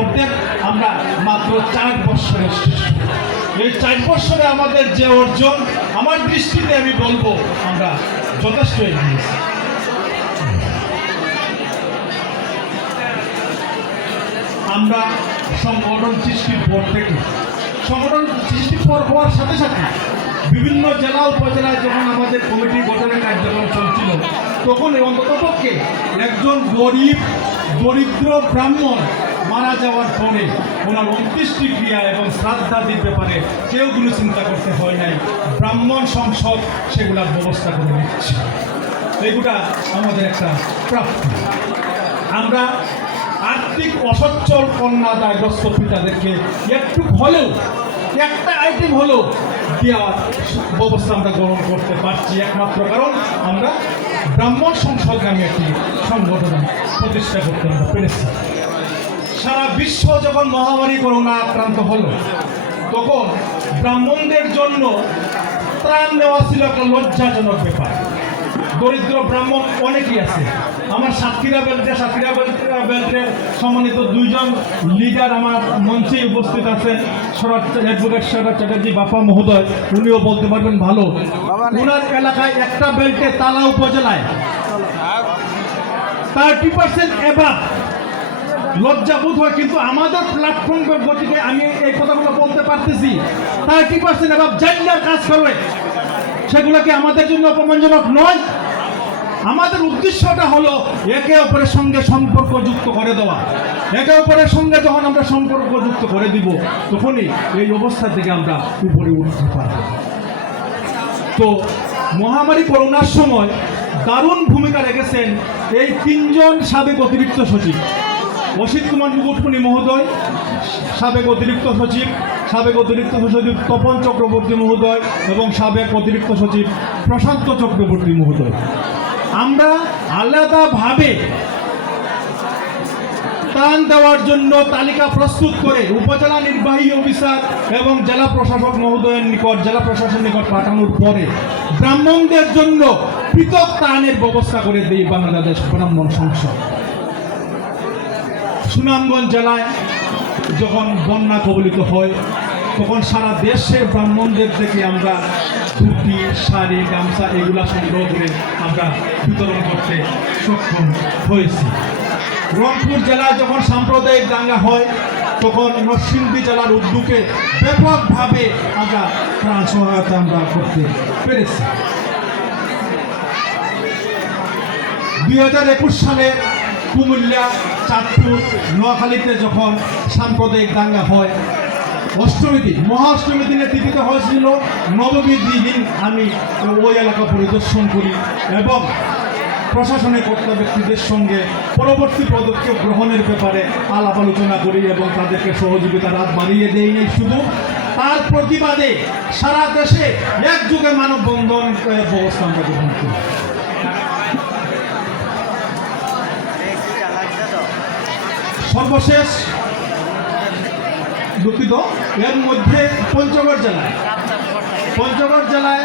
অর্ধেক আমরা মাত্র 4 বছরের শিশু। এই 4 বছরে আমাদের যে অর্জন, আমার দৃষ্টিতে আমি বলবো আমরা যথেষ্ট এগিয়েছি। আমরা সংগঠন সৃষ্টির পর থেকে, সংগঠন সৃষ্টির পর হওয়ার সাথে সাথে বিভিন্ন জেলা উপজেলায় যখন আমাদের কমিটি গঠনের কার্যক্রম চলছিল, তখন অন্ততপক্ষে একজন গরিব দরিদ্র ব্রাহ্মণ মারা যাওয়ার পরে ওনার অন্ত্যেষ্টিক্রিয়া এবং শ্রাদ্ধাদির ব্যাপারে কেউগুলো চিন্তা করতে হয় নাই। ব্রাহ্মণ সংসদ সেগুলোর ব্যবস্থা করে দিচ্ছে। এগুলা আমাদের একটা প্রাপ্তি। আমরা আর্থিক অসচ্ছল কন্যাদায়গ্রস্ত পিতাদেরকে একটু হলেও, একটা আইটেম হলেও দেওয়ার ব্যবস্থা আমরা গ্রহণ করতে পারছি, একমাত্র কারণ আমরা ব্রাহ্মণ সংসদ নামে একটি সংগঠন প্রতিষ্ঠা করতে আমরা পেরেছি। সারা বিশ্ব যখন মহামারী করোনা আক্রান্ত হলো, তখন ব্রাহ্মণদের জন্য ত্রাণ নেওয়া ছিল একটা লজ্জাজনক ব্যাপার। দরিদ্র ব্রাহ্মণ অনেকেই আছে। আমার সাতক্ষীরা বেল্টের সম্মানিত 2 জন লিডার আমার মঞ্চে উপস্থিত আছেন। অ্যাডভোকেট শরৎ চ্যাটার্জি বাপা মহোদয়, উনিও বলতে পারবেন ভালো। ওনার এলাকায় একটা বেল্টে তালা উপজেলায় 30% এবার লজ্জাবোধ হয়, কিন্তু আমাদের প্ল্যাটফর্মের গতিকে আমি এই কথাগুলো বলতে পারতেছি। 30% এবার জানলার কাজ করবে, সেগুলোকে আমাদের জন্য অপমানজনক নয়। আমাদের উদ্দেশ্যটা হলো একে অপরের সঙ্গে সম্পর্ক যুক্ত করে দেওয়া। একে অপরের সঙ্গে যখন আমরা সম্পর্ক যুক্ত করে দিব, তখনই এই অবস্থা থেকে আমরা উপরে উঠতে পারব। তো মহামারী করোনার সময় দারুণ ভূমিকা রেখেছেন এই 3 জন সাবেক অতিরিক্ত সচিব। অসিত কুমার মুকুটমণি মহোদয় সাবেক অতিরিক্ত সচিব, সাবেক অতিরিক্ত সচিব তপন চক্রবর্তী মহোদয় এবং সাবেক অতিরিক্ত সচিব প্রশান্ত চক্রবর্তী মহোদয়। আমরা আলাদাভাবে ত্রাণ দেওয়ার জন্য তালিকা প্রস্তুত করে উপজেলা নির্বাহী অফিসার এবং জেলা প্রশাসক মহোদয়ের নিকট, জেলা প্রশাসনের নিকট পাঠানোর পরে ব্রাহ্মণদের জন্য পৃথক ত্রাণের ব্যবস্থা করে দেই বাংলাদেশ ব্রাহ্মণ সংসদ। সুনামগঞ্জ জেলায় যখন বন্যা কবলিত হয়, তখন সারা দেশের ব্রাহ্মণদের থেকে আমরা ধুতি, শাড়ি, গামছা এগুলা সংগ্রহ করে আমরা বিতরণ করতে সক্ষম হয়েছি। রংপুর জেলায় যখন সাম্প্রদায়িক দাঙ্গা হয়, তখন নরসিংদী জেলার উদ্যোগে ব্যাপকভাবে আমরা ত্রাণ সহায়তা আমরা করতে পেরেছি। 2021 সালে কুমিল্লা, চাঁদপুর, নোয়াখালীতে যখন সাম্প্রদায়িক দাঙ্গা হয়, অষ্টমী দিন, মহা অষ্টমী দিনে তিথিতে হয়েছিল। নবমীর দিন আমি ওই এলাকা পরিদর্শন করি এবং প্রশাসনিক কর্তা ব্যক্তিদের সঙ্গে পরবর্তী পদক্ষেপ গ্রহণের ব্যাপারে আলাপ আলোচনা করি এবং তাদেরকে সহযোগিতার হাত বাড়িয়ে দেই নেই শুধু, তার প্রতিবাদে সারা দেশে একযোগে মানববন্ধন ব্যবস্থা আমরা গ্রহণ করি। সর্বশেষ দুঃখিত, এর মধ্যে পঞ্চগড় জেলায়